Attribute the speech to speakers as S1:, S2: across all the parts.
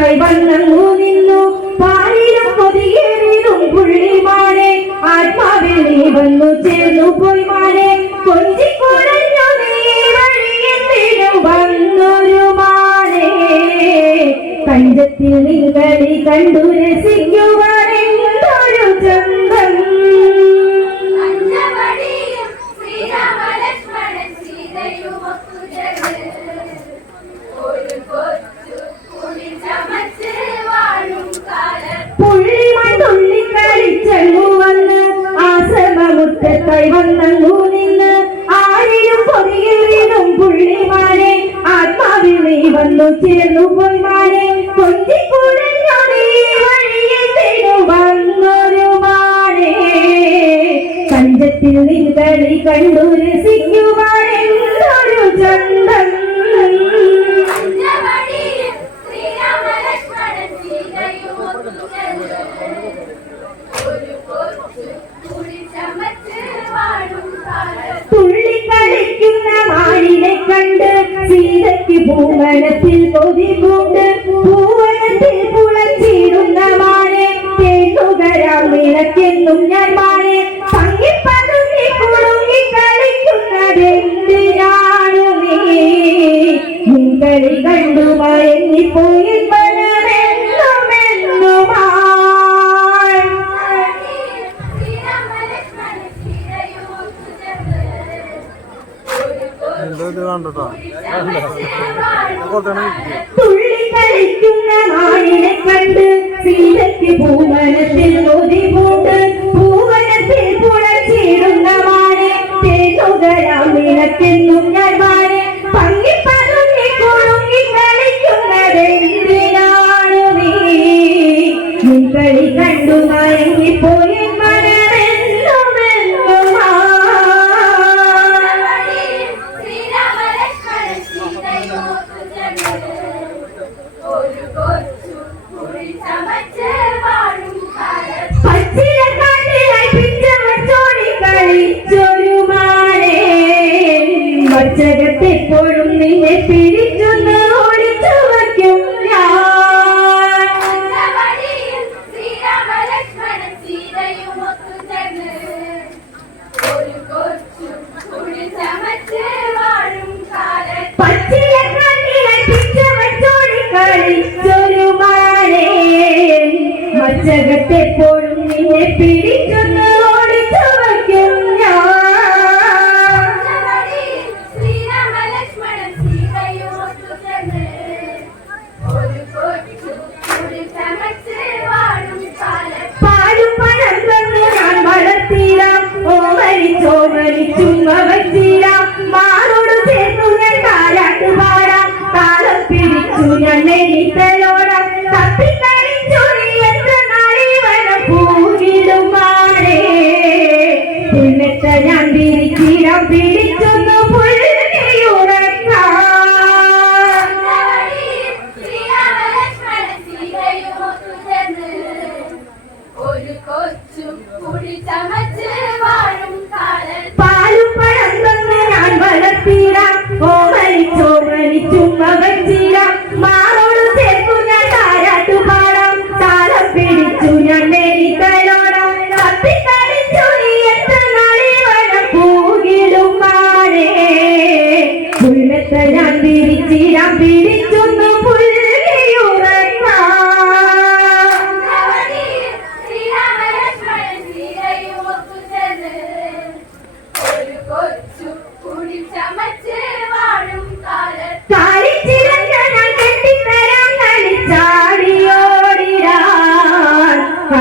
S1: ആശ്രമമുറ്റത്തായി വന്നു നിന്നു. പാലിലും പൊതിയേറിയതും പുള്ളിമാനെ. ആത്മാവിൽ നീ വന്നു ചേർന്നു പോയി മാനെ. കൊഞ്ചിക്കുടഞ്ഞു നീ വഴിയെത്തിനും വന്നൊരു മാനെ. കഞ്ചത്തിൽ നിങ്ങളി കണ്ടു രസിക്കുവാൻ പുള്ളിമൺ തുള്ളിക്കളിച്ചങ്ങു വന്ന് ആശ്രമമുറ്റത്തായി നിന്ന് ആരിലും പൊതിയേറിയതും പുള്ളിമാനെ ആത്മാവിൽ നീ വന്നു ചേർന്നു പോയി മാനെ കൊഞ്ചിക്കുടഞ്ഞു നീ വഴിയിൽ തേടു വന്നൊരു മാനെ. കഞ്ചത്തിൽ നിങ്ങളി കണ്ടു രസിക്കുവാൻ എന്തൊരു ചന്തം തുള്ളിക്കളിക്കുന്ന മാനിനെ കണ്ട് പുളച്ചിടുന്ന ഞാൻ നീ? നിങ്ങളി കണ്ടു മയങ്ങിപ്പോയി സീതയ്ക്ക് പൂവനത്തിൽ തേന്നുകരാം നിനക്കെന്നും ഞാൻ മാനെ കണ്ടു വച്ചകത്തെപ്പോഴും നിന്നെ പിടിച്ചൊന്ന് ഓടിച്ചു വയ്ക്കും ഞാൻ
S2: അഞ്ചവടിയും ശ്രീരാമലക്ഷ്മണൻ
S1: പിരിച്ചിടാം പിടിച്ചൊന്നു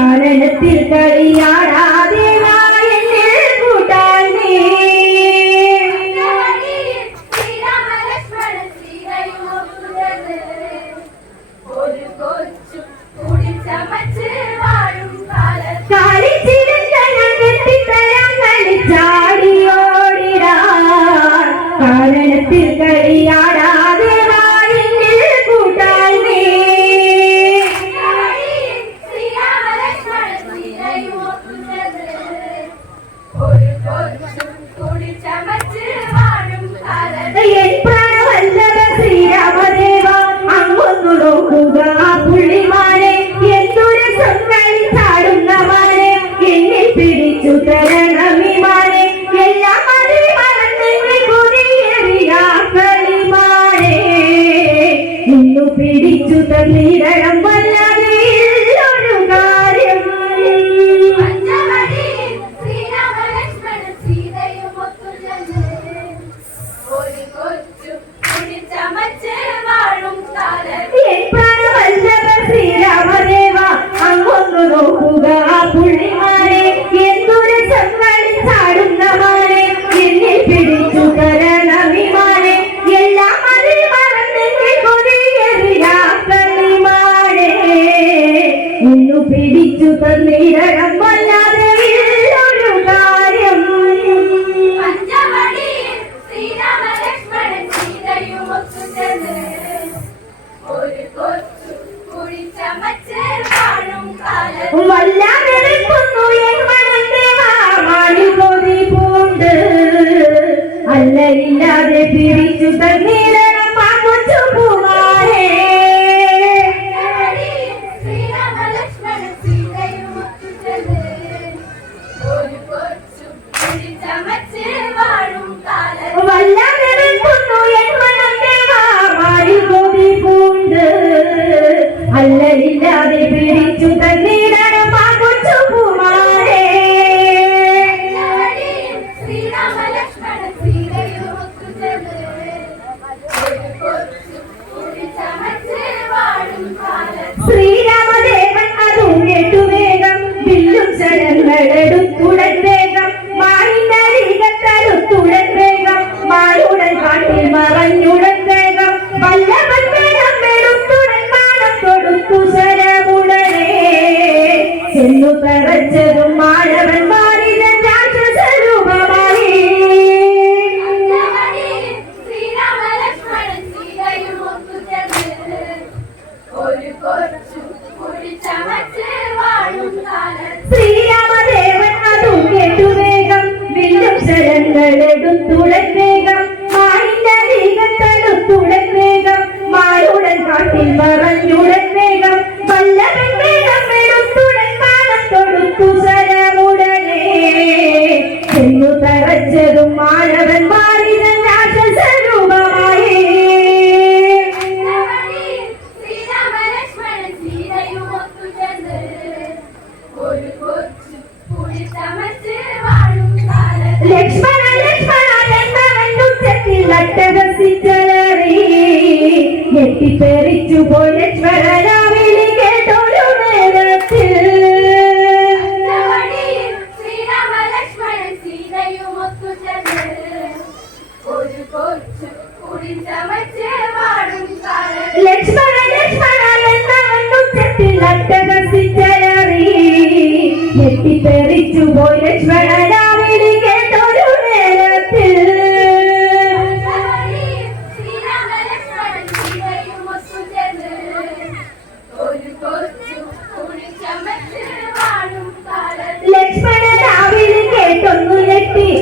S1: காரணத்திற்கறியாடா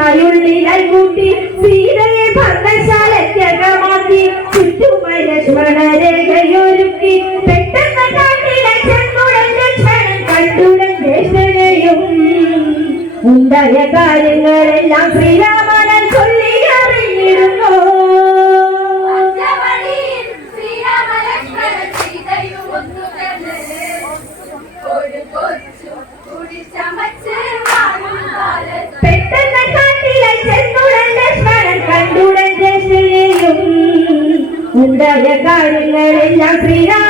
S1: മയുള്ളിലാൽ സീതയെ
S2: ഭർമ്മശാലക്കകമാക്കി ചുറ്റുമായി രേഖയൊരുക്കി പെട്ടെന്ന് ഉണ്ടായ കാര്യങ്ങളെല്ലാം
S1: ശ്രീരാം പുണ്യകാര്യങ്ങളെല്ലാം ശ്രീരാം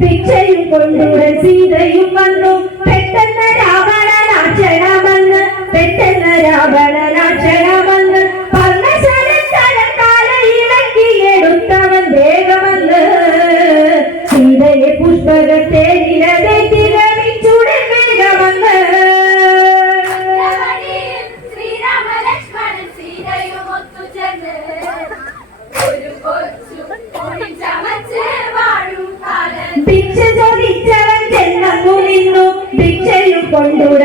S1: பிச்சையும் கொண்டு சீத ಕಂಡು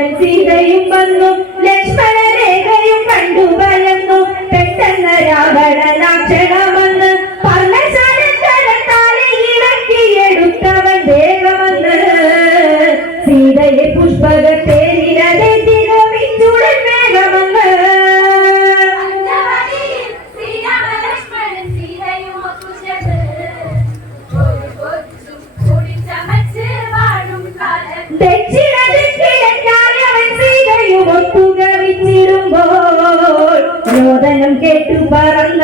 S1: संकेत बरंग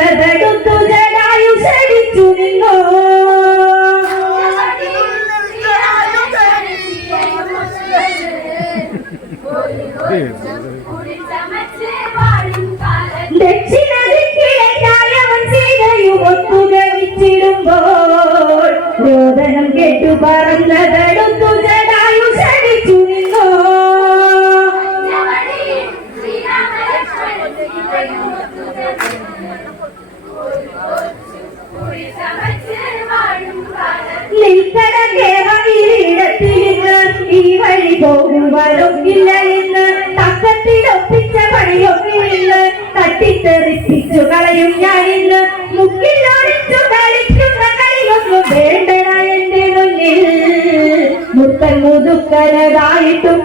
S1: പോകും വഴക്കില്ല എന്ന് തക്കത്തിലൊപ്പിച്ച പണിയൊക്കെ ഇന്ന് തട്ടിത്തെറിപ്പിച്ചു കളയും ഞാൻ ഇന്ന്. മുക്കിലോടിച്ചു കളിക്കുന്ന കളിയൊന്നും വേണ്ടട എന്റെ മുന്നിൽ. മുത്തൻ മുതുക്കനതായിട്ടും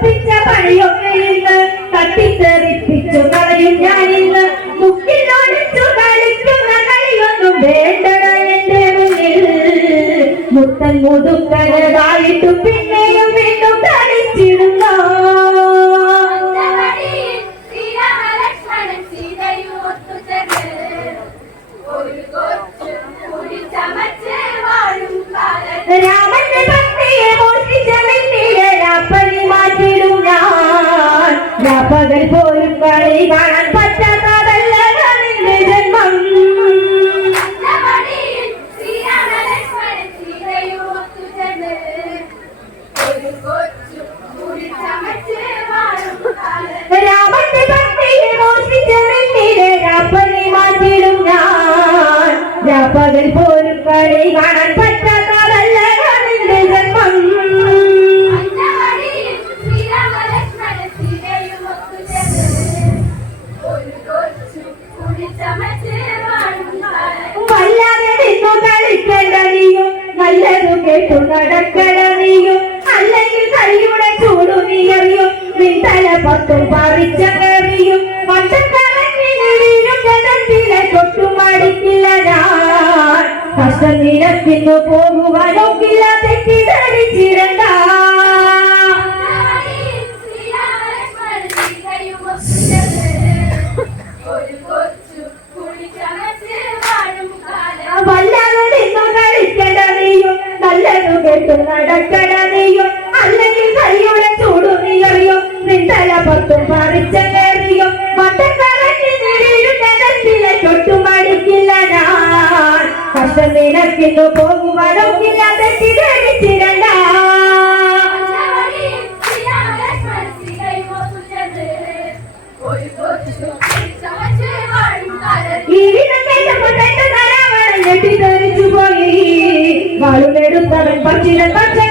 S1: ഉറപ്പിച്ച മഴയൊക്കെ ഇന്ന് തട്ടിത്തെറിപ്പിച്ചു കളയും ഞാൻ ഇന്ന് മുക്കിലൊടിച്ചു കളിക്കുന്ന കളിയൊന്നും വേണ്ടട എന്റെ മുന്നിൽ. മുത്തൻ മുതുക്കനതായിട്ടും പിന്നെയും பகல் போரும் படை காணப்பட்ட നിരത്തിനു പച്ചിട പച്ച